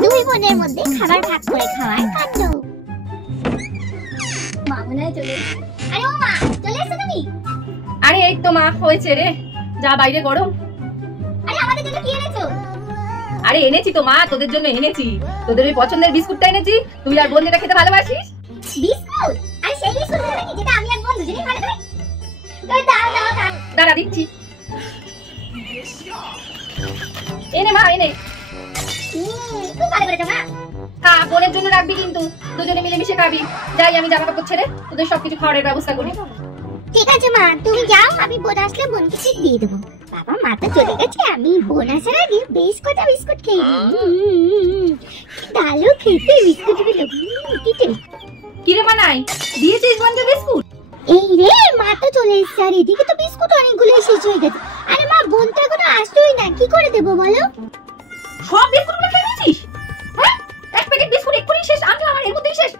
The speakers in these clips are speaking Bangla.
দুই বোনের মধ্যে খাবার ভাগ করে খাওয়ার কাণ্ড। মা মনে হয় চলে এসেছে। আরে ও মা, চলে এসেছো তুমি? আরে এই তো মা, হয়েছে রে, যা বাইরে গরম। আরে আমাদের জন্য কি এনেছো? আরে এনেছি তো মা, তোদের জন্য এনেছি, তোদের ওই পছন্দের বিস্কুটটা এনেছি। তুই আর বোন যেটা খেতে ভালোবাসিস। বিস্কুট? আরে সেই বিস্কুট নাকি যেটা আমি আর বোন দুজনেই ভালো খাই? তুই দাও দাও দাও। দাঁড়া দিচ্ছি। এনে মা, এনে। খুব ভালো করেছো মা। খা, বোনের জন্য রাখবি কিন্তু, দুজনে মিলে মিশে খাবি। যাই আমি জামা কাপড় ছেড়ে তোদের সবকিছু খাওয়ার ব্যবস্থা করি। ঠিক আছে মা, তুমি যাও, আমি বোন আসলে বোনকে ঠিক দিয়ে দেবো। বাবা মা তো চলে গেছে, আমি বোন আসার আগে বেশ কটা বিস্কুট খেয়ে নিই। ভালো খেতে বিস্কুটগুলো। কি রে মানাই, দিয়েছিস বোনকে বিস্কুট? এই রে, মা তো চলে এসেছে, আর এদিকে তো বিস্কুট অনেকগুলো শেষ হয়ে গেছে। আরে মা, বোন তো এখনো আসলোই না, কি করে দেবো বলো? সব বিস্কুটগুলো খেয়ে নিয়েছিস? হ্যাঁ, এক প্যাকেট বিস্কুট এক্ষুনি শেষ, আমি আমার এর মধ্যেই শেষ।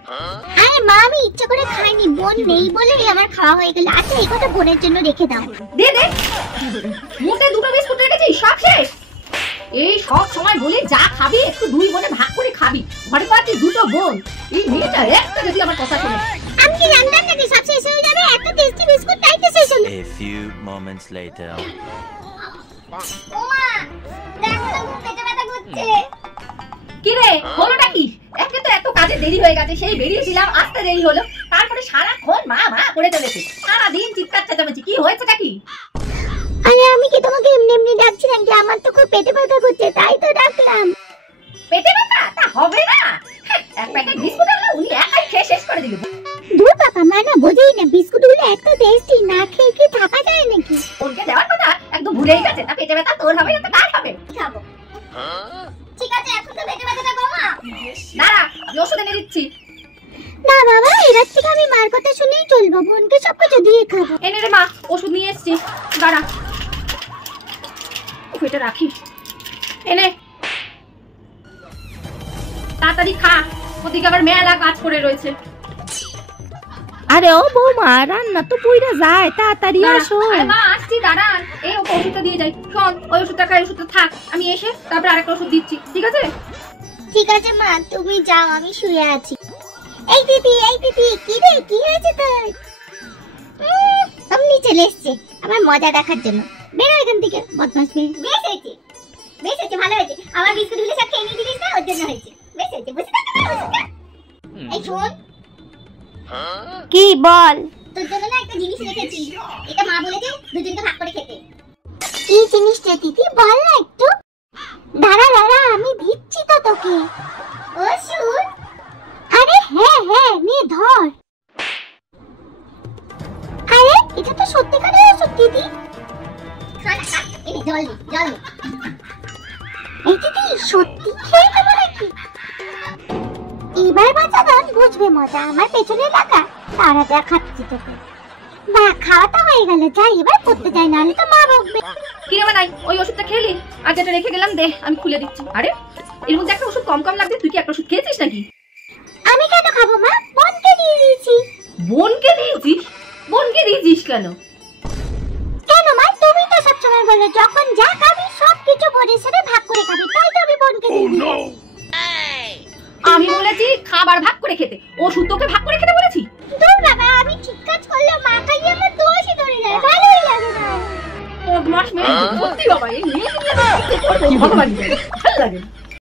আরে মা, আমি ইচ্ছা করে খাইনি, বোন নেই বলেই আমার খাওয়া হয়ে গেল। আচ্ছা, এই কথা বোনের জন্য রেখে দাও। দে দে, মোটে দুটো বিস্কুট রেখেছিস, সব শেষ। এই সব সময় বলি যা খাবি একটু দুই বোনে ভাগ করে খাবি। ঘরে পাচ্ছি দুটো বোন, এই মেয়েটা একটা যদি আমার কথা শোনে। আমি কি জানতাম নাকি সব শেষ হয়ে যাবে? এত টেস্টি বিস্কুট তাইতে শেষ হলো। A few moments later. ওমা, দেখো না, খুব পেটে ব্যথা করছে। কি রে, হলোটা কি? একে তো এত কাজে দেরি হয়ে গেছে, সেই বেরিয়েছিলাম, আসতে দেরি হলো, তারপরে সারাক্ষণ মা মা করে চলেছে, সারাদিন চিৎকার চেঁচামেচি। কি হয়েছেটা কি? আরে আমি কি তোমাকে এমনি এমনি ডাকছি নাকি? আমার তো খুব পেটে ব্যথা করছে, তাই তো ডাকলাম। পেটে ব্যথা? তা হবে না, এক প্যাকেট বিস্কুট আনলো, উনি একাই খেয়ে শেষ করে দিল। দূর বাবা, মা না বোঝেই না, বিস্কুটগুলো এত টেস্টি, না খেয়ে কি থাকা যায় নাকি? ওনকে দেওয়ার কথা একদম ভুলেই গেছে। তা পেটে ব্যথা তোর হবে না তো কার হবে? খাবো। ঠিক আছে, এখন তো পেটে ব্যথাটা কমা। দাঁড়া, আমি ওষুধ এনে দিচ্ছি। না বাবা, এবার থেকে আমি মার কথা শুনেই চলবো, বোনকে সব কিছু দিয়ে খাবো। এনে রে মা, ওষুধ নিয়ে এসেছি, দাঁড়া পেটে রাখি। এনে তাড়াতাড়ি খা, ওদিকে আবার মেলা কাজ করে রয়েছে। আরে ও বৌমা, রান্না তো পুইরা যায়, তাড়াতাড়ি আসো। আরে মা, আসছি, দাঁড়ান, এই ওষুধটা দিয়ে যাই। শোন, ওই ওষুধটা খাই, ওষুধটা থাক, আমি এসে তারপর আরেকটা ওষুধ দিচ্ছি, ঠিক আছে? ঠিক আছে মা, তুমি যাও, আমি শুয়ে আছি। এই দিদি, এই দিদি, কি রে, কি হয়েছে তোর? অমনি চলে এসছে আমার মজা দেখার জন্য। বেরো এখান থেকে, বদমাস মেয়ে। বেশ হয়েছে, বেশ হয়েছে, ভালো হয়েছে। আমার বিস্কুটগুলো সব খেয়ে নিয়ে দিলিস না, ওর জন্য হয়েছে। বেশ হয়েছে, বুঝতে পারছিস? এই শোন, কি বল? তোর জন্য না একটা জিনিস রেখেছি, এটা মা বলেছে দুজনকে ভাগ করে খেতে। কি জিনিসটা দিদি, বল না একটু। দাঁড়া দাঁড়া, আমি দিচ্ছি তো তোকে। ওষুধ? আরে হ্যাঁ হ্যাঁ, নে ধর। আরে এটা তো সত্যিকারের ওষুধ দিদি। খা না, খা, এই নে, জল নে, জল নে। এই দিদি, সত্যি খেয়ে নেবো নাকি? এবার বাচ্চাদের বুঝবে মজা, আমার পেছনে লাগা। তারা দেখাচ্ছি তোকে। বা খাওয়াটা হয়ে গেল, যাই এবার পড়তে যাই, নাহলে তো মা বকবে। কি রে মানাই, ওই ওষুধটা খেলি? আর যেটা রেখে গেলাম দে, আমি খুলে দিচ্ছি। আরে এর মধ্যে একটা ওষুধ কম কম লাগছে, তুই কি একটা ওষুধ খেয়েছিস নাকি? আমি কেন খাবো মা, বোনকে দিয়ে দিয়েছি। বোনকে দিয়েছিস? বোনকে দিয়েছিস কেন? কেন মা, তুমি তো সবসময় বলো যখন যা খাবি সব কিছু করে সেটা ভাগ করে খাবি, তাই তো আমি বোনকে দিয়ে দিই। আমি বলেছি খাবার ভাগ করে খেতে, ওষুধ তোকে ভাগ করে খেতে বলেছি? দূর বাবা, আমি ঠিক কাজ করলে মা খাইয়ে আমার দোষই ধরে যায়, ভালোই লাগে না। বদমাশ মেয়ে, সত্যি বাবা, এই মেয়ে ভগবান ভালো লাগে।